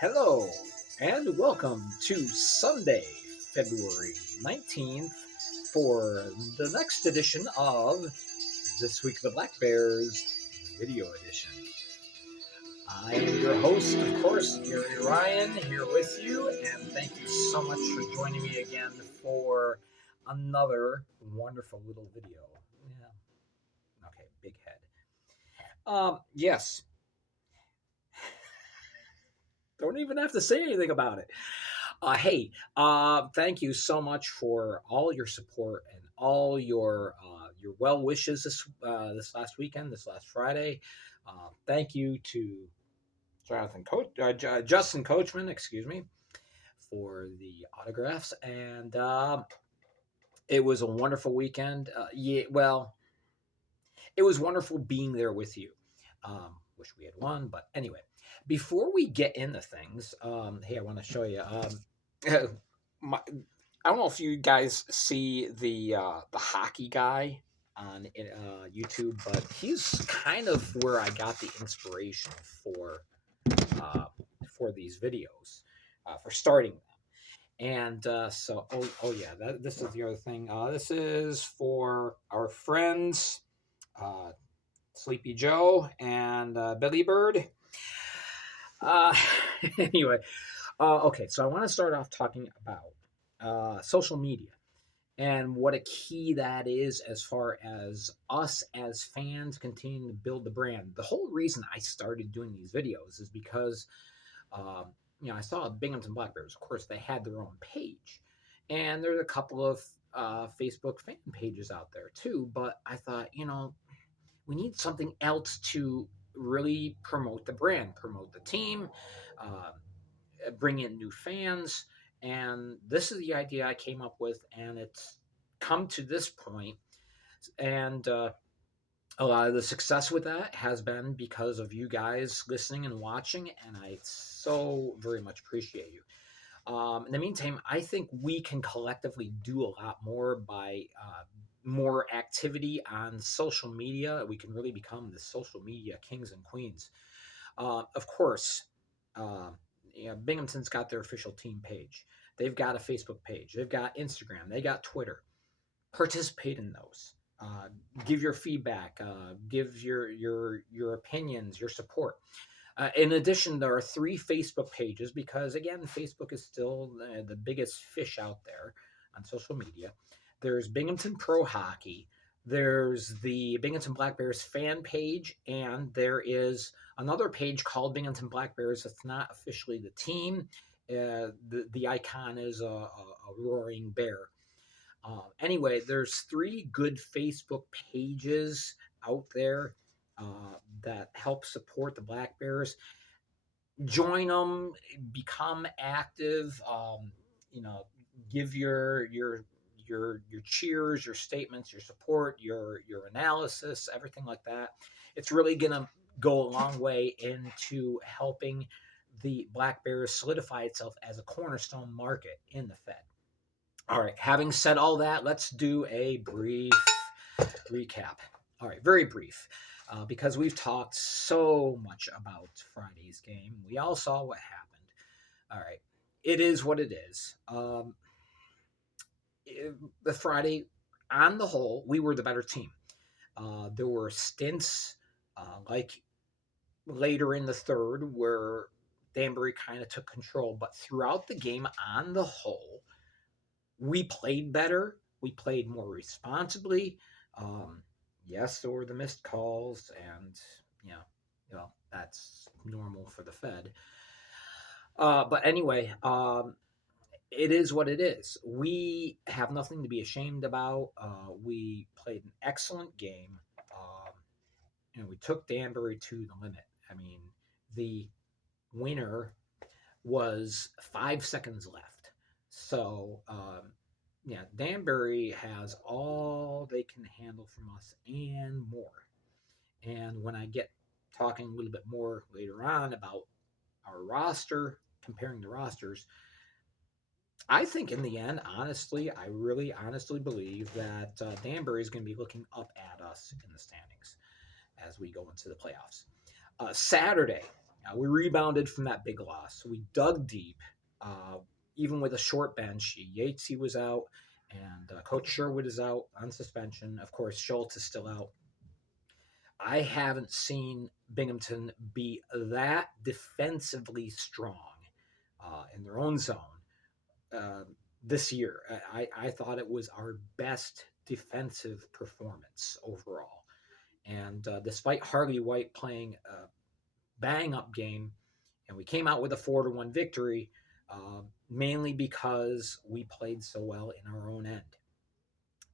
Hello, and welcome to Sunday, February 19th, for the next edition of This Week of the Black Bears Video Edition. I am your host, of course, Gary Ryan, here with you, and thank you so much for joining me again for another wonderful little video. Yeah. Okay, big head. Yes. Don't even have to say anything about it. Thank you so much for all your support and all your well wishes this last weekend, this last Friday. Thank you to Justin Coachman, excuse me, for the autographs, and it was a wonderful weekend. It was wonderful being there with you. Wish we had won, but anyway, before we get into things, hey, I want to show you. My, I don't know if you guys see the hockey guy on YouTube, but he's kind of where I got the inspiration uh, for these videos, for starting them. And this is the other thing. This is for our friends, uh, Sleepy Joe and Billy Bird. Uh, anyway, okay, so I want to start off talking about social media and what a key that is as far as us as fans continuing to build the brand. The whole reason I started doing these videos is because, um, I saw Binghamton Black Bears. Of course, they had their own page, and there's a couple of Facebook fan pages out there too. But I thought, we need something else to really promote the brand, promote the team, uh, bring in new fans. And this is the idea I came up with, and it's come to this point. And a lot of the success with that has been because of you guys listening and watching, and I so very much appreciate you. In the meantime, I think we can collectively do a lot more by more activity on social media. We can really become the social media kings and queens. Of course, uh, Binghamton's got their official team page. They've got a Facebook page. They've got Instagram. They got Twitter. Participate in those. Give your feedback. Give your opinions, your support. In addition, there are 3 Facebook pages because, again, Facebook is still the biggest fish out there on social media. There's Binghamton Pro Hockey, there's the Binghamton Black Bears fan page, and there is another page called Binghamton Black Bears. It's not officially the team. The icon is a roaring bear. Anyway, there's 3 good Facebook pages out there that help support the Black Bears. Join them, become active. You know, give your cheers, your statements, your support, your analysis, everything like that. It's really gonna go a long way into helping the Black Bears solidify itself as a cornerstone market in the Fed. All right, having said all that, let's do a brief recap. All right, very brief, because we've talked so much about Friday's game. We all saw what happened. All right, it is what it is. The Friday, on the whole, we were the better team. There were stints like later in the third where Danbury kind of took control, but throughout the game, on the whole, we played better. We played more responsibly. Yes, there were the missed calls, and that's normal for the Fed. But anyway, it is what it is. We have nothing to be ashamed about. We played an excellent game. We took Danbury to the limit. I mean, the winner was 5 seconds left. So, Danbury has all they can handle from us and more. And when I get talking a little bit more later on about our roster, comparing the rosters, I think in the end, honestly, I really honestly believe that Danbury is going to be looking up at us in the standings as we go into the playoffs. Saturday, We rebounded from that big loss. We dug deep, uh, even with a short bench. Yatesy was out, and Coach Sherwood is out on suspension. Of course, Schultz is still out. I haven't seen Binghamton be that defensively strong in their own zone uh, this year. I thought it was our best defensive performance overall. And despite Harley White playing a bang up game, and we came out with a 4-1 victory, mainly because we played so well in our own end.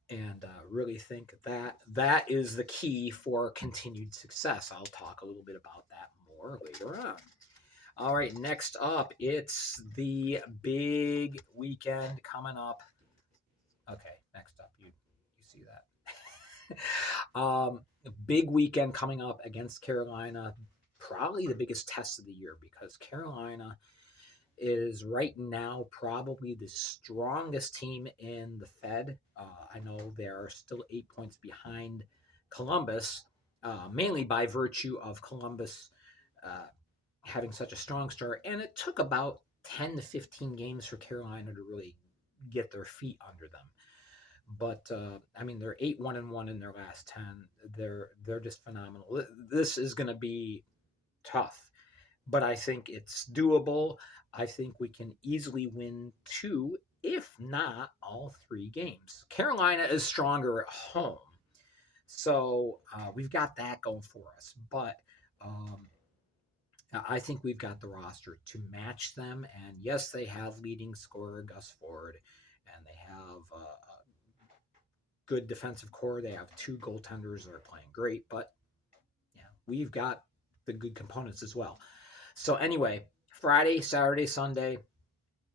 And really think that that is the key for continued success. I'll talk a little bit about that more later on. All right, next up, it's the big weekend coming up. Okay, next up, you see that. Big weekend coming up against Carolina, probably the biggest test of the year because Carolina is right now probably the strongest team in the Fed. I know they are still 8 points behind Columbus, mainly by virtue of Columbus uh, having such a strong start. And it took about 10 to 15 games for Carolina to really get their feet under them. But I mean, they're 8-1-1 in their last 10. They're just phenomenal. This is going to be tough, but I think it's doable. I think we can easily win two, if not all three games. Carolina is stronger at home, so we've got that going for us. But I think we've got the roster to match them. And yes, they have leading scorer Gus Ford, and they have a good defensive core. They have two goaltenders that are playing great, but yeah, we've got the good components as well. So anyway, Friday, Saturday, Sunday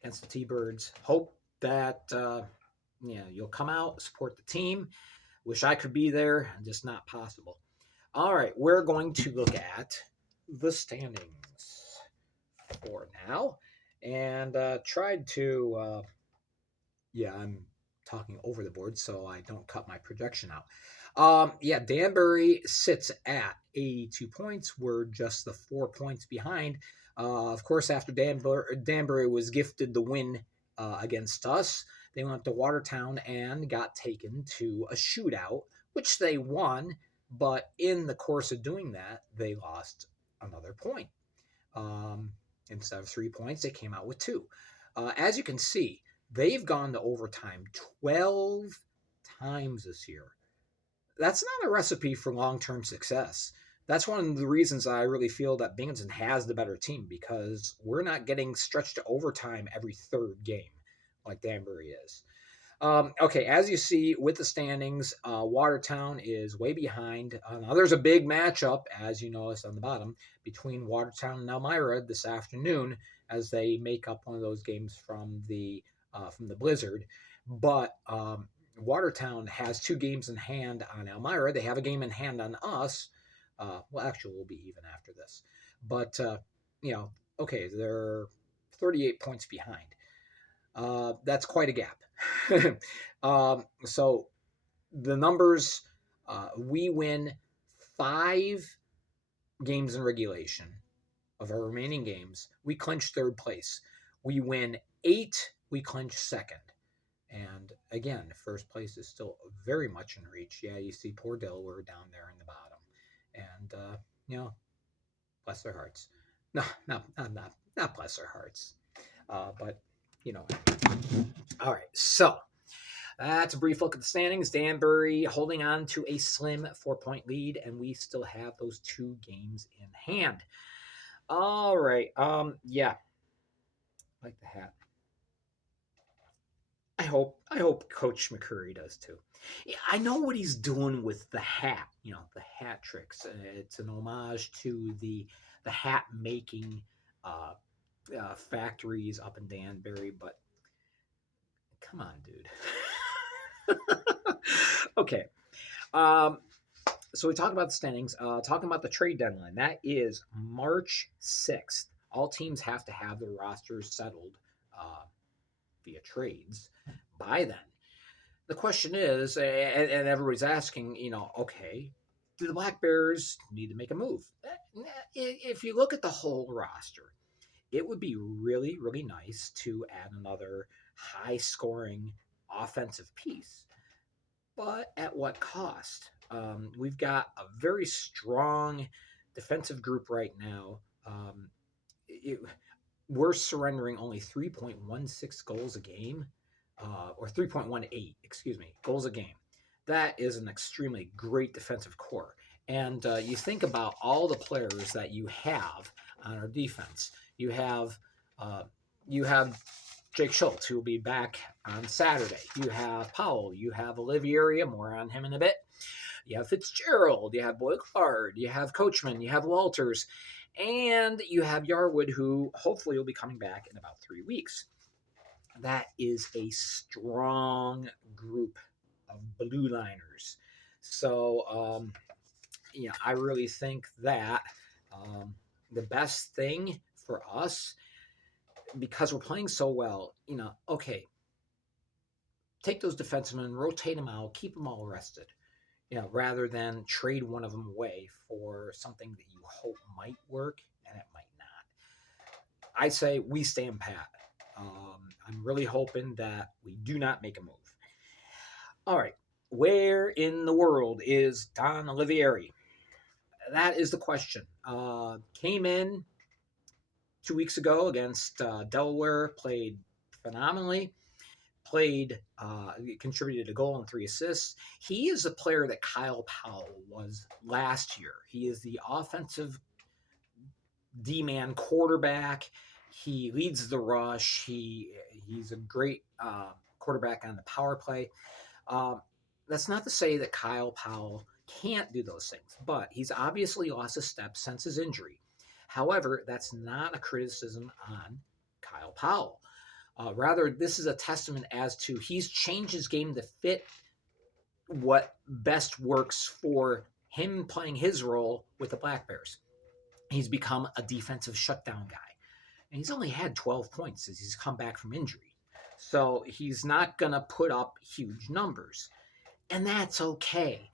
against the T-Birds. Hope that you'll come out, support the team. Wish I could be there, just not possible. All right, we're going to look at the standings for now, and tried to. I'm talking over the board so I don't cut my projection out. Danbury sits at 82 points. We're just the 4 points behind. Of course, after Danbury was gifted the win against us, they went to Watertown and got taken to a shootout, which they won. But in the course of doing that, they lost another point. Instead of 3 points, they came out with two. As you can see, they've gone to overtime 12 times this year. That's not a recipe for long-term success. That's one of the reasons I really feel that Binghamton has the better team because we're not getting stretched to overtime every third game like Danbury is. Okay, as you see with the standings, Watertown is way behind. Now there's a big matchup, as you notice on the bottom, between Watertown and Elmira this afternoon as they make up one of those games from the Blizzard. But Watertown has 2 games in hand on Elmira. They have a game in hand on us. Actually, we'll be even after this. But okay, they're 38 points behind. That's quite a gap. So the numbers, we win 5 games in regulation of our remaining games. We clinch 3rd place. We win 8, we clinch 2nd. And again, 1st place is still very much in reach. Yeah, you see poor Delaware down there in the bottom. And, bless their hearts. No, not bless their hearts. But, All right, so that's a brief look at the standings. Danbury holding on to a slim 4-point lead, and we still have those 2 games in hand. All right, like the hat. I hope Coach McCurry does too. Yeah, I know what he's doing with the hat. The hat tricks. It's an homage to the hat making factories up in Danbury, but come on, dude. Okay. So we talked about the standings. Talking about the trade deadline. That is March 6th. All teams have to have their rosters settled via trades by then. The question is, and everybody's asking, okay, do the Black Bears need to make a move? If you look at the whole roster, it would be really, really nice to add another high scoring offensive piece. But at what cost? We've got a very strong defensive group right now. It, we're surrendering only 3.16 goals a game, or 3.18, excuse me, goals a game. That is an extremely great defensive core. And you think about all the players that you have on our defense. Uh, you have Jake Schultz, who will be back on Saturday. You have Powell. You have Olivieri. More on him in a bit. You have Fitzgerald. You have Boycard. You have Coachman. You have Walters. And you have Yarwood, who hopefully will be coming back in about 3 weeks. That is a strong group of blue liners. So, I really think that the best thing for us, because we're playing so well, okay, take those defensemen, rotate them out, keep them all rested, rather than trade one of them away for something that you hope might work and it might not. I say we stand pat. I'm really hoping that we do not make a move. All right, where in the world is Don Olivieri? That is the question. Came in 2 weeks ago against Delaware, played phenomenally, contributed a goal and 3 assists. He is a player that Kyle Powell was last year. He is the offensive D-man quarterback. He leads the rush. He's a great quarterback on the power play. That's not to say that Kyle Powell can't do those things, but he's obviously lost a step since his injury. However, that's not a criticism on Kyle Powell. Rather, this is a testament as to he's changed his game to fit what best works for him playing his role with the Black Bears. He's become a defensive shutdown guy. And he's only had 12 points as he's come back from injury. So he's not going to put up huge numbers. And that's okay.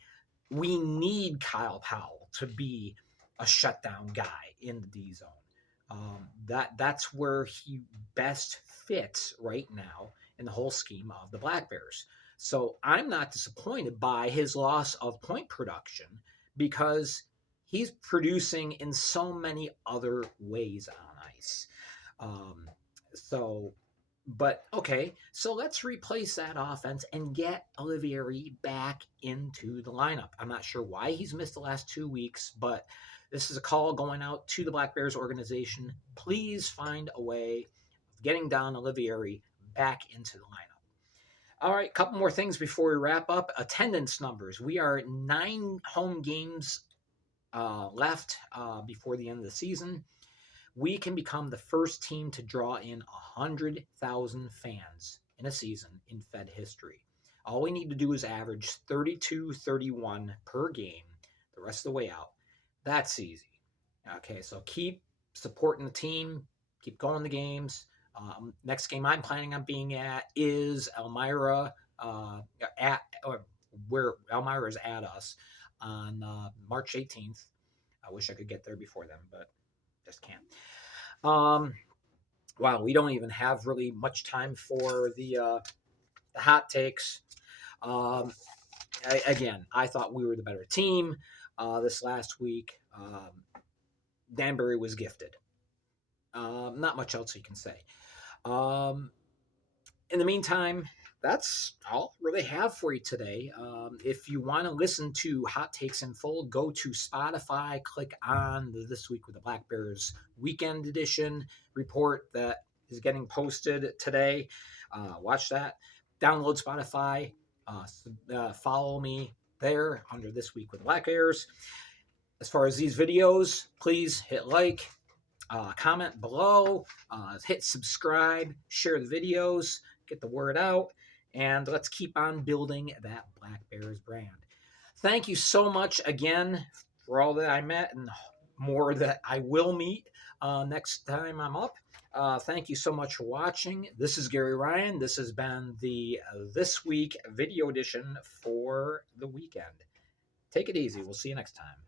We need Kyle Powell to be a shutdown guy in the D zone. That's where he best fits right now in the whole scheme of the Black Bears. So I'm not disappointed by his loss of point production because he's producing in so many other ways on ice. But okay, so let's replace that offense and get Olivieri back into the lineup. I'm not sure why he's missed the last 2 weeks, but this is a call going out to the Black Bears organization. Please find a way of getting Don Olivieri back into the lineup. All right, a couple more things before we wrap up. Attendance numbers. We are 9 home games left before the end of the season. We can become the first team to draw in 100,000 fans in a season in Fed history. All we need to do is average 32-31 per game the rest of the way out. That's easy. Okay, so keep supporting the team, keep going the games. Next game I'm planning on being at is Elmira, where Elmira is at us on March 18th. I wish I could get there before then, but just can't. Wow, we don't even have really much time for the hot takes. Again, I thought we were the better team this last week. Danbury was gifted. Not much else you can say. In the meantime, that's all I really have for you today. If you want to listen to Hot Takes in full, go to Spotify, click on the This Week with the Black Bears Weekend Edition report that is getting posted today. Watch that. Download Spotify. Follow me there under This Week with Black Bears. As far as these videos, please hit like, comment below, hit subscribe, share the videos, get the word out, and let's keep on building that Black Bears brand. Thank you so much again for all that I met and more that I will meet next time I'm up. Thank you so much for watching. This is Gary Ryan. This has been the This Week video edition for the weekend. Take it easy. We'll see you next time.